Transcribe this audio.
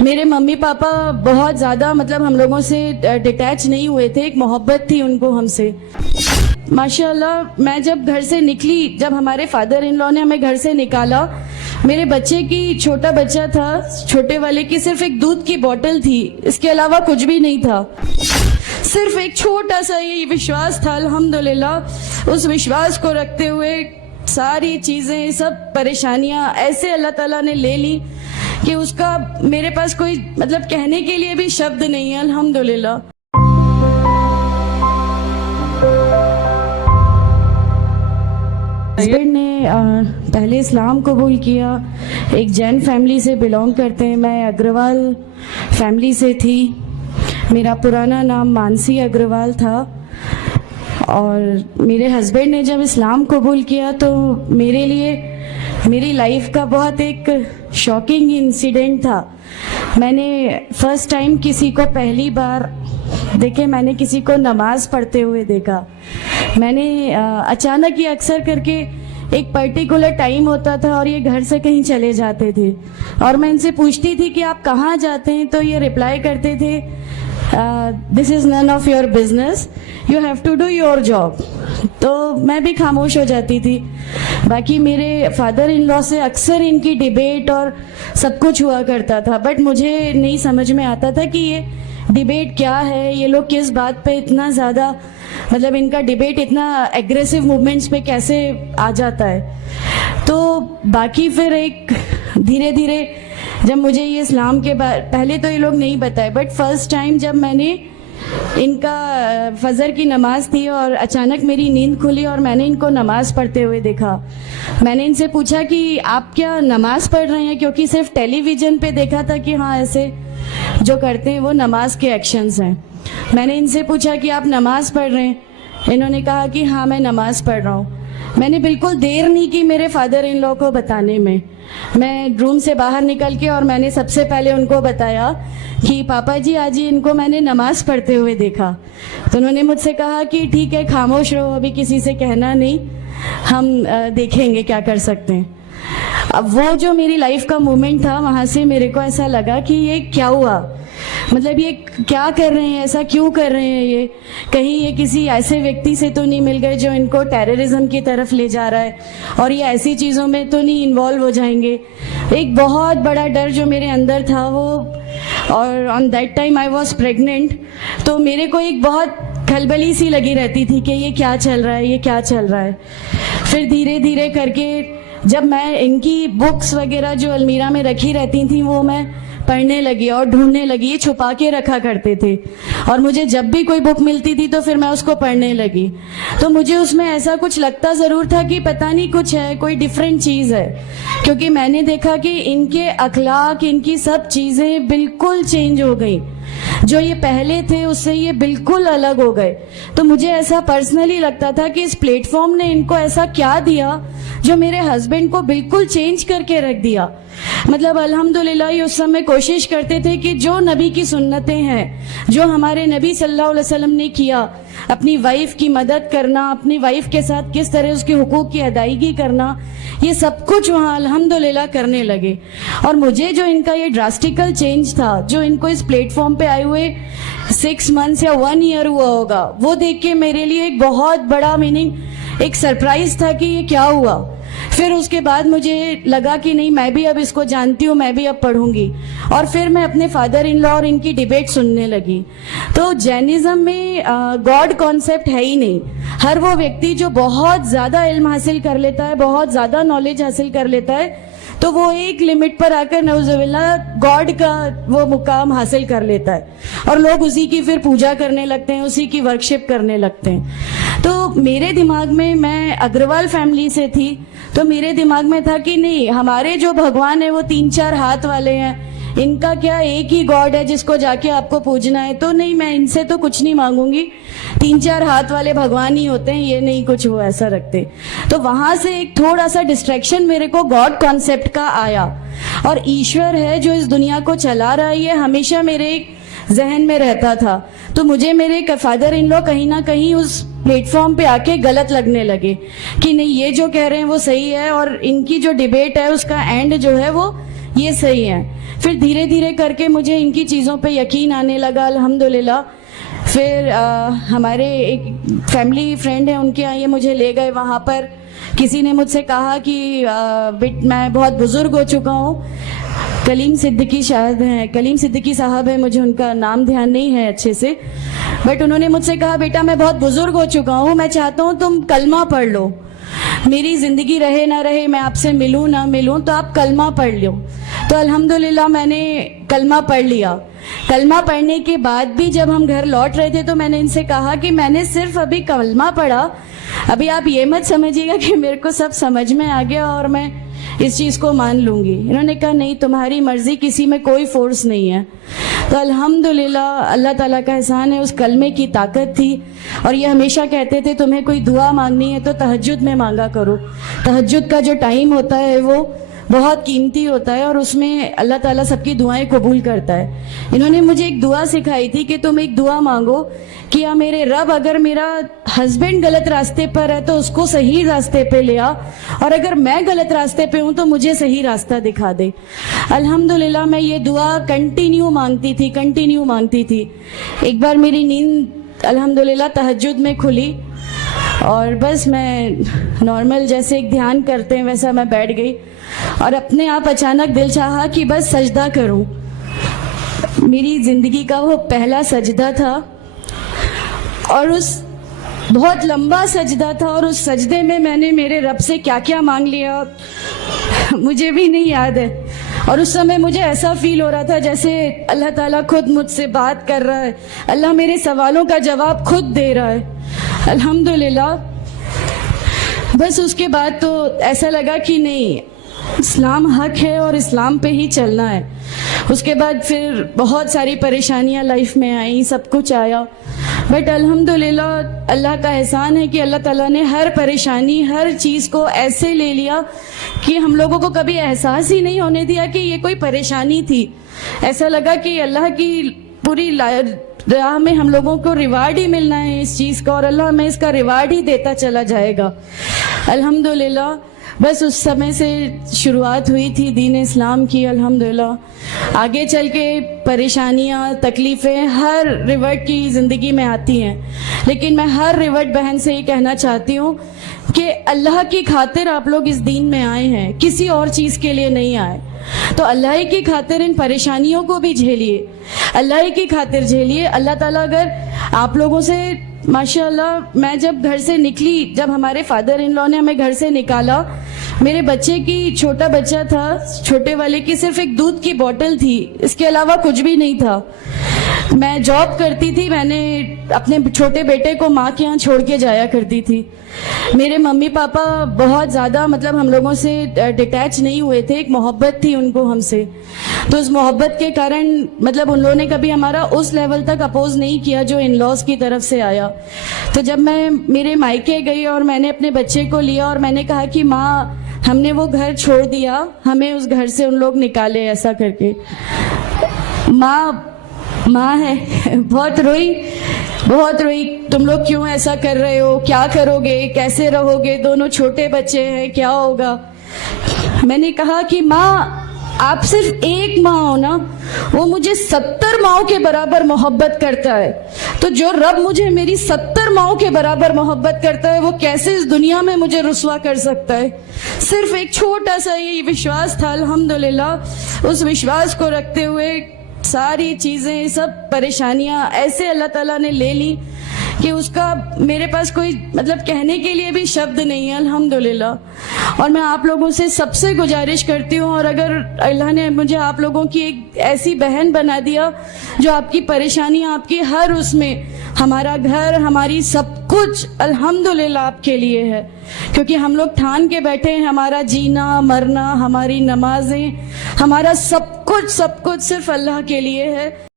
मेरे mummy papa बहुत ज़्यादा मतलब हम लोगों से डिटैच नहीं हुए थे, एक मोहब्बत थी उनको हमसे। माशाल्लाह मैं जब घर से निकली, जब हमारे फादर इन लॉ ने हमें घर से निकाला, मेरे बच्चे की, छोटा बच्चा था, छोटे वाले की सिर्फ एक दूध की बोतल थी, इसके अलावा कुछ भी नहीं था। सिर्फ एक छोटा सा ये विश्वास था। अल्हम्दुलिल्लाह उस विश्वास को रखते हुए सारी चीज़ें, सब परेशानियां ऐसे अल्लाह ताला ने ले ली कि उसका मेरे पास कोई मतलब कहने के लिए भी शब्द नहीं है। अल्हम्दुलिल्लाह। हस्बैंड ने पहले इस्लाम कबूल किया, एक जैन फैमिली से बिलोंग करते हैं। मैं अग्रवाल फैमिली से थी, मेरा पुराना नाम मानसी अग्रवाल था। और मेरे हस्बैंड ने जब इस्लाम कबूल किया तो मेरे लिए मेरी लाइफ का बहुत एक शॉकिंग इंसिडेंट था। मैंने फर्स्ट टाइम किसी को, पहली बार देखे मैंने किसी को नमाज पढ़ते हुए देखा। मैंने अचानक ही अक्सर करके एक पर्टिकुलर टाइम होता था और ये घर से कहीं चले जाते थे और मैं इनसे पूछती थी कि आप कहाँ जाते हैं, तो ये रिप्लाई करते थे this is none of your business, you have to do your job. तो मैं भी खामोश हो जाती थी। बाकी मेरे फादर इन लॉ से अक्सर इनकी डिबेट और सब कुछ हुआ करता था, बट मुझे नहीं समझ में आता था कि ये डिबेट क्या है, ये लोग किस बात पे इतना ज़्यादा, मतलब इनका डिबेट इतना एग्रेसिव मूवमेंट्स पे कैसे आ जाता है। तो बाकी फिर एक धीरे धीरे जब मुझे ये इस्लाम के पहले तो ये लोग नहीं बताए, बट फर्स्ट टाइम जब मैंने इनका फजर की नमाज थी और अचानक मेरी नींद खुली और मैंने इनको नमाज पढ़ते हुए देखा। मैंने इनसे पूछा कि आप क्या नमाज पढ़ रहे हैं, क्योंकि सिर्फ टेलीविज़न पे देखा था कि हाँ ऐसे जो करते हैं वो नमाज के एक्शंस हैं। मैंने इनसे पूछा कि आप नमाज पढ़ रहे हैं, इन्होंने कहा कि हाँ मैं नमाज पढ़ रहा हूँ। मैंने बिल्कुल देर नहीं की मेरे फादर इन लॉ को बताने में। मैं रूम से बाहर निकल के और मैंने सबसे पहले उनको बताया कि पापा जी आज ही इनको मैंने नमाज पढ़ते हुए देखा। तो उन्होंने मुझसे कहा कि ठीक है खामोश रहो, अभी किसी से कहना नहीं, हम देखेंगे क्या कर सकते हैं। अब वो जो मेरी लाइफ का मोमेंट था, वहाँ से मेरे को ऐसा लगा कि ये क्या हुआ, मतलब ये क्या कर रहे हैं, ऐसा क्यों कर रहे हैं, ये कहीं ये किसी ऐसे व्यक्ति से तो नहीं मिल गए जो इनको टेररिज्म की तरफ ले जा रहा है और ये ऐसी चीज़ों में तो नहीं इन्वॉल्व हो जाएंगे। एक बहुत बड़ा डर जो मेरे अंदर था वो, और on that time I was pregnant, तो मेरे को एक बहुत खलबली सी लगी रहती थी कि ये क्या चल रहा है, ये क्या चल रहा है। फिर धीरे धीरे करके जब मैं इनकी बुक्स वगैरह जो अलमीरा में रखी रहती थी वो मैं पढ़ने लगी और ढूंढने लगी। ये छुपा के रखा करते थे और मुझे जब भी कोई बुक मिलती थी तो फिर मैं उसको पढ़ने लगी। तो मुझे उसमें ऐसा कुछ लगता ज़रूर था कि पता नहीं कुछ है, कोई डिफरेंट चीज़ है, क्योंकि मैंने देखा कि इनके अखलाक, इनकी सब चीज़ें बिल्कुल चेंज हो गई। जो ये पहले थे उससे ये बिल्कुल अलग हो गए। तो मुझे ऐसा पर्सनली लगता था कि इस प्लेटफॉर्म ने इनको ऐसा क्या दिया जो मेरे हस्बैंड को बिल्कुल चेंज करके रख दिया। मतलब अल्हम्दुलिल्लाह ये उस समय कोशिश करते थे कि जो नबी की सुन्नतें हैं, जो हमारे नबी सल्लल्लाहु अलैहि वसल्लम ने किया, अपनी वाइफ की मदद करना, अपनी वाइफ के साथ किस तरह उसके हुकूक की अदायगी करना, ये सब कुछ वहाँ अल्हम्दुलिल्लाह करने लगे। और मुझे जो इनका ये ड्रास्टिकल चेंज था, जो इनको इस प्लेटफॉर्म पे आए हुए 6 मंथ्स या 1 ईयर हुआ होगा, वो देख के मेरे लिए एक बहुत बड़ा मीनिंग, एक सरप्राइज था कि ये क्या हुआ। फिर उसके बाद मुझे लगा कि नहीं, मैं भी अब इसको जानती हूँ, मैं भी अब पढ़ूंगी। और फिर मैं अपने फादर इन लॉ और इनकी डिबेट सुनने लगी। तो जैनिज्म में गॉड कॉन्सेप्ट है ही नहीं। हर वो व्यक्ति जो बहुत ज़्यादा इल्म हासिल कर लेता है, बहुत ज़्यादा नॉलेज हासिल कर लेता है, तो वो एक लिमिट पर आकर नऊजुबिल्लाह गॉड का वो मुकाम हासिल कर लेता है और लोग उसी की फिर पूजा करने लगते हैं, उसी की वर्शिप करने लगते हैं। तो मेरे दिमाग में, मैं अग्रवाल फैमिली से थी, तो मेरे दिमाग में था कि नहीं, हमारे जो भगवान है वो 3-4 हाथ वाले हैं, इनका क्या एक ही गॉड है जिसको जाके आपको पूजना है। तो नहीं, मैं इनसे तो कुछ नहीं मांगूंगी, 3-4 हाथ वाले भगवान ही होते हैं, ये नहीं कुछ वो ऐसा रखते। तो वहां से एक थोड़ा सा डिस्ट्रैक्शन मेरे को गॉड कॉन्सेप्ट का आया, और ईश्वर है जो इस दुनिया को चला रहा है, ये हमेशा मेरे जहन में रहता था। तो मुझे मेरे फादर इन लॉ कहीं ना कहीं उस प्लेटफॉर्म पे आके गलत लगने लगे कि नहीं, ये जो कह रहे हैं वो सही है और इनकी जो डिबेट है उसका एंड जो है वो ये सही है। फिर धीरे धीरे करके मुझे इनकी चीज़ों पे यकीन आने लगा अल्हम्दुलिल्लाह। फिर हमारे एक फैमिली फ्रेंड है, उनके यहाँ ये मुझे ले गए। वहाँ पर किसी ने मुझसे कहा कि मैं बहुत बुज़ुर्ग हो चुका हूँ, कलीम सिद्दीकी शायद हैं, कलीम सिद्दीकी साहब है, मुझे उनका नाम ध्यान नहीं है अच्छे से, बट उन्होंने मुझसे कहा बेटा मैं बहुत बुज़ुर्ग हो चुका हूँ, मैं चाहता हूँ तुम कलमा पढ़ लो, मेरी ज़िंदगी रहे ना रहे, मैं आपसे मिलूँ ना मिलूँ, तो आप कलमा पढ़ लो। तो अल्हम्दुलिल्लाह मैंने कलमा पढ़ लिया। कलमा पढ़ने के बाद भी जब हम घर लौट रहे थे तो मैंने इनसे कहा कि मैंने सिर्फ अभी कलमा पढ़ा, अभी आप ये मत समझिएगा कि मेरे को सब समझ में आ गया और मैं इस चीज़ को मान लूँगी। इन्होंने कहा नहीं, तुम्हारी मर्ज़ी, किसी में कोई फोर्स नहीं है। तो अल्हम्दुलिल्लाह अल्लाह ताला का एहसान है, उस कलमे की ताकत थी। और ये हमेशा कहते थे तुम्हें कोई दुआ मांगनी है तो तहज्जुद में मांगा करो। तहज्जुद का जो टाइम होता है वो बहुत कीमती होता है और उसमें अल्लाह ताला सबकी दुआएं कबूल करता है। इन्होंने मुझे एक दुआ सिखाई थी कि तुम एक दुआ मांगो कि या मेरे रब, अगर मेरा हस्बैंड गलत रास्ते पर है तो उसको सही रास्ते पे ले आ, और अगर मैं गलत रास्ते पे हूँ तो मुझे सही रास्ता दिखा दे। अल्हम्दुलिल्लाह मैं ये दुआ कंटिन्यू मांगती थी। एक बार मेरी नींद अल्हम्दुलिल्लाह तहज्जुद में खुली और बस मैं नॉर्मल जैसे एक ध्यान करते हैं वैसा मैं बैठ गई और अपने आप अचानक दिल चाहा कि बस सजदा करूं। मेरी ज़िंदगी का वो पहला सजदा था और उस बहुत लंबा सजदा था, और उस सजदे में मैंने मेरे रब से क्या क्या मांग लिया मुझे भी नहीं याद है। और उस समय मुझे ऐसा फील हो रहा था जैसे अल्लाह ताला खुद मुझसे बात कर रहा है, अल्लाह मेरे सवालों का जवाब खुद दे रहा है। अल्हम्दुलिल्लाह बस उसके बाद तो ऐसा लगा कि नहीं, इस्लाम हक है और इस्लाम पे ही चलना है। उसके बाद फिर बहुत सारी परेशानियां लाइफ में आई, सब कुछ आया, बट अल्हम्दुलिल्लाह अल्लाह का एहसान है कि अल्लाह ताला ने हर परेशानी, हर चीज़ को ऐसे ले लिया कि हम लोगों को कभी एहसास ही नहीं होने दिया कि ये कोई परेशानी थी। ऐसा लगा कि अल्लाह की पूरी राह में हम लोगों को रिवार्ड ही मिलना है इस चीज़ का, और अल्लाह हमें इसका रिवार्ड ही देता चला जाएगा। अल्हम्दुलिल्लाह बस उस समय से शुरुआत हुई थी दीन इस्लाम की। अल्हम्दुलिल्लाह आगे चल के परेशानियाँ, तकलीफ़ें हर रिवर्ट की ज़िंदगी में आती हैं, लेकिन मैं हर रिवर्ट बहन से ये कहना चाहती हूँ कि अल्लाह की खातिर आप लोग इस दीन में आए हैं, किसी और चीज़ के लिए नहीं आए। तो अल्लाह ही की खातिर इन परेशानियों को भी झेलिए, अल्लाह ही की खातिर झेलिए। अल्लाह ताला अगर आप लोगों से, माशाअल्लाह मैं जब घर से निकली, जब हमारे फादर इन लॉ ने हमें घर से निकाला, मेरे बच्चे की, छोटा बच्चा था, छोटे वाले की सिर्फ एक दूध की बोतल थी, इसके अलावा कुछ भी नहीं था। मैं जॉब करती थी, मैंने अपने छोटे बेटे को माँ के यहाँ छोड़ के जाया करती थी। मेरे मम्मी पापा बहुत ज़्यादा मतलब हम लोगों से डिटैच नहीं हुए थे, एक मोहब्बत थी उनको हमसे, तो उस मोहब्बत के कारण मतलब उन लोगों ने कभी हमारा उस लेवल तक अपोज नहीं किया जो इन लॉज की तरफ से आया। तो जब मैं मेरे मायके गई और मैंने अपने बच्चे को लिया और मैंने कहा कि माँ हमने वो घर छोड़ दिया, हमें उस घर से उन लोग निकाले, ऐसा करके माँ है बहुत रोई, तुम लोग क्यों ऐसा कर रहे हो, क्या करोगे, कैसे रहोगे, दोनों छोटे बच्चे हैं, क्या होगा। मैंने कहा कि माँ आप सिर्फ एक माँ हो ना, वो मुझे 70 माँओं के बराबर मोहब्बत करता है, तो जो रब मुझे मेरी 70 माँओं के बराबर मोहब्बत करता है वो कैसे इस दुनिया में मुझे रुस्वा कर सकता है। सिर्फ एक छोटा सा ये विश्वास था। अल्हम्दुलिल्लाह उस विश्वास को रखते हुए सारी चीज़ें, सब परेशानियां ऐसे अल्लाह ताला ने ले ली कि उसका मेरे पास कोई मतलब कहने के लिए भी शब्द नहीं है। अल्हम्दुलिल्लाह। और मैं आप लोगों से सबसे गुजारिश करती हूँ, और अगर अल्लाह ने मुझे आप लोगों की एक ऐसी बहन बना दिया जो आपकी परेशानियां, आपकी हर उसमें, हमारा घर, हमारी सब कुछ अल्हम्दुलिल्लाह आपके लिए है, क्योंकि हम लोग ठान के बैठे हैं हमारा जीना मरना, हमारी नमाजें, हमारा सब कुछ सिर्फ अल्लाह के लिए है।